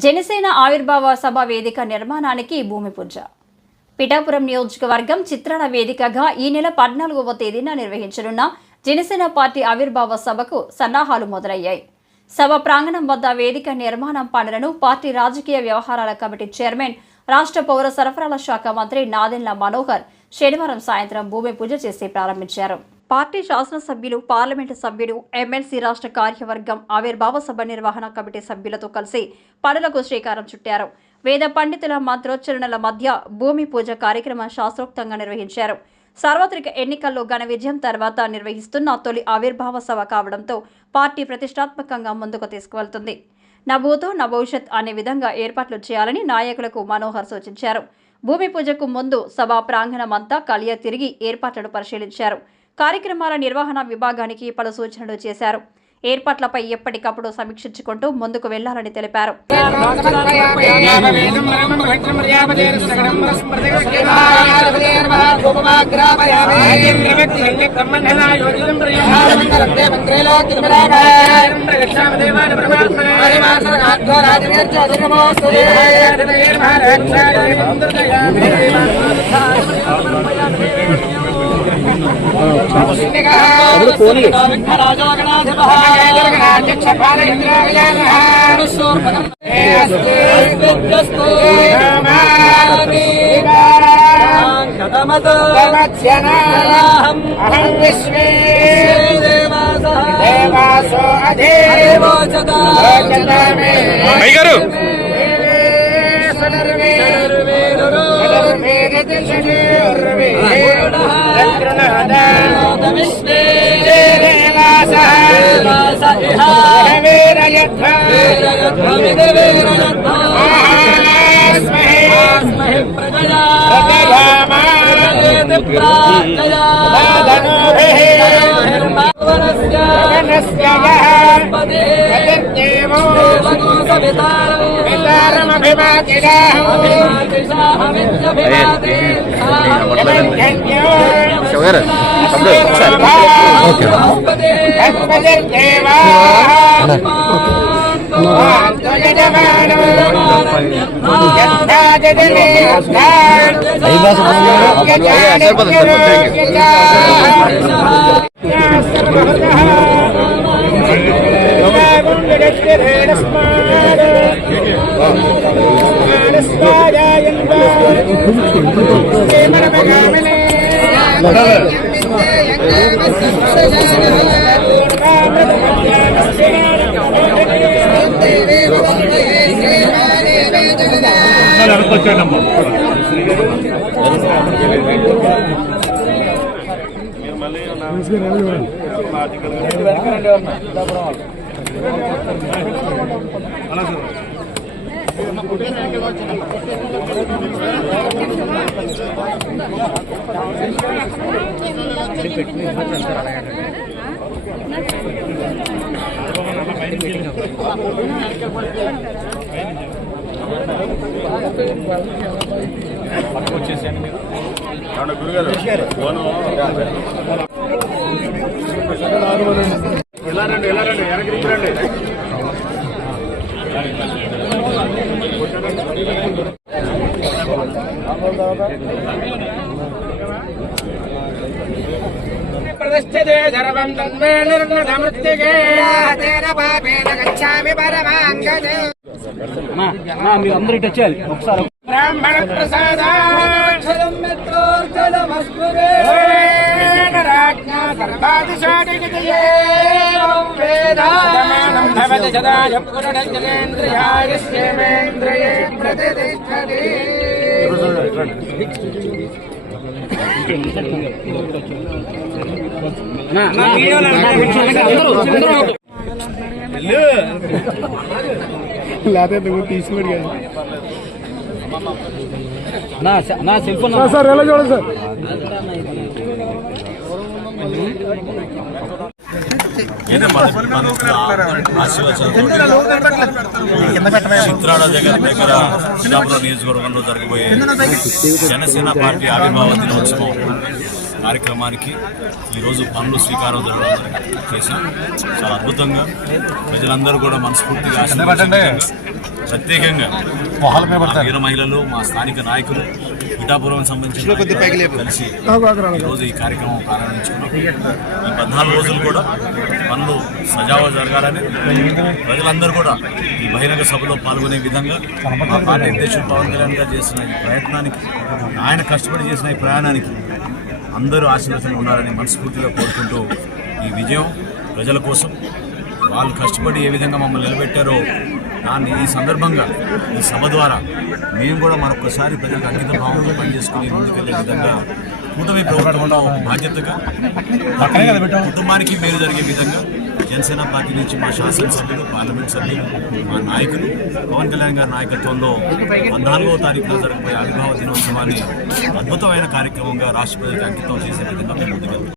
జనసేన ఆవిర్భావ సభ వేదిక నిర్మాణానికి భూమి పూజ. పిఠాపురం నియోజకవర్గం చిత్రాల వేదికగా ఈ నెల 14వ తేదీన నిర్వహించనున్న జనసేన పార్టీ ఆవిర్భావ సభకు సన్నాహాలు మొదలయ్యాయి. సభ ప్రాంగణం వద్ద వేదిక నిర్మాణం పనులను పార్టీ రాజకీయ వ్యవహారాల కమిటీ చైర్మన్, రాష్ట్ర పౌర సరఫరాల శాఖ మంత్రి నాదెండ్ల మనోహర్ శనివారం సాయంత్రం భూమి పూజ చేసి ప్రారంభించారు. పార్టీ శాసనసభ్యులు, పార్లమెంటు సభ్యులు, ఎమ్మెల్సీ, రాష్ట్ర కార్యవర్గం, ఆవిర్భావ సభ నిర్వహణ కమిటీ సభ్యులతో కలిసి పనులకు శ్రీకారం చుట్టారు. వేద పండితుల మంత్రోచ్చరణల మధ్య భూమి పూజ కార్యక్రమం శాస్త్రోక్తంగా నిర్వహించారు. సార్వత్రిక ఎన్నికల్లో ఘన విజయం తర్వాత నిర్వహిస్తున్న తొలి ఆవిర్భావ సభ కావడంతో పార్టీ ప్రతిష్టాత్మకంగా ముందుకు తీసుకువెళ్తుంది. నా భూతో నా భవిష్యత్ అనే విధంగా ఏర్పాట్లు చేయాలని నాయకులకు మనోహర్ సూచించారు. భూమి పూజకు ముందు సభా ప్రాంగణమంతా కలియ తిరిగి ఏర్పాట్లను పరిశీలించారు. కార్యక్రమాల నిర్వహణ విభాగానికి పలు సూచనలు చేశారు. ఏర్పాట్లపై ఎప్పటికప్పుడు సమీక్షించుకుంటూ ముందుకు వెళ్లాలని తెలిపారు. అందరూ ఇటు వచ్చేయాలి ఒకసారి. బ్రాహ్మణ ప్రసాద లేకపోతే నువ్వు తీసుకుని నా సెల్ ఫోన్ సార్ ఎలా చూడండి సార్. చిత్రాల దగ్గర పిఠాపురం నియోజకవర్గంలో జరగబోయే జనసేన పార్టీ ఆవిర్భావ దినోత్సవం కార్యక్రమానికి ఈరోజు పనులు శ్రీకారం చేశాం. చాలా అద్భుతంగా ప్రజలందరూ కూడా మనస్ఫూర్తిగా ప్రత్యేకంగా మా వీర మహిళలు, మా స్థానిక నాయకులు, పిఠాపురం సంబంధించిన కలిసి ఈరోజు ఈ కార్యక్రమం ప్రారంభించుకున్నాం. ఈ 14 రోజులు కూడా పనులు సజావుగా జరగాలని ప్రజలందరూ కూడా ఈ బహిరంగ సభలో పాల్గొనే విధంగా మా పార్టీ అధ్యక్షుడు పవన్ కళ్యాణ్ గారు చేసిన ఈ ప్రయత్నానికి, ఆయన కష్టపడి చేసిన ఈ ప్రయాణానికి అందరూ ఆశీర్వచనం ఉండాలని మనస్ఫూర్తిగా కోరుకుంటూ ఈ విజయం ప్రజల కోసం, వాళ్ళు కష్టపడి ఏ విధంగా మమ్మల్ని నిలబెట్టారో దాన్ని ఈ సందర్భంగా ఈ సభ ద్వారా మేము కూడా మరొకసారి ప్రజలకు అంకిత భావంతో పనిచేసుకుని ముందుకెళ్లే విధంగా కూటమి ప్రభుత్వంలో బాధ్యతగా కుటుంబానికి మేలు జరిగే విధంగా జనసేన పార్టీ నుంచి మా శాసనసభ్యులు, పార్లమెంట్ సభ్యులు, మా నాయకులు పవన్ కళ్యాణ్ గారి నాయకత్వంలో 14వ తారీఖున జరగబోయే ఆవిర్భావ దినోత్సవాన్ని అద్భుతమైన కార్యక్రమంగా రాష్ట్ర ప్రజలకు అంకితం చేసే విధంగా మేము ముందుకెళ్తాం.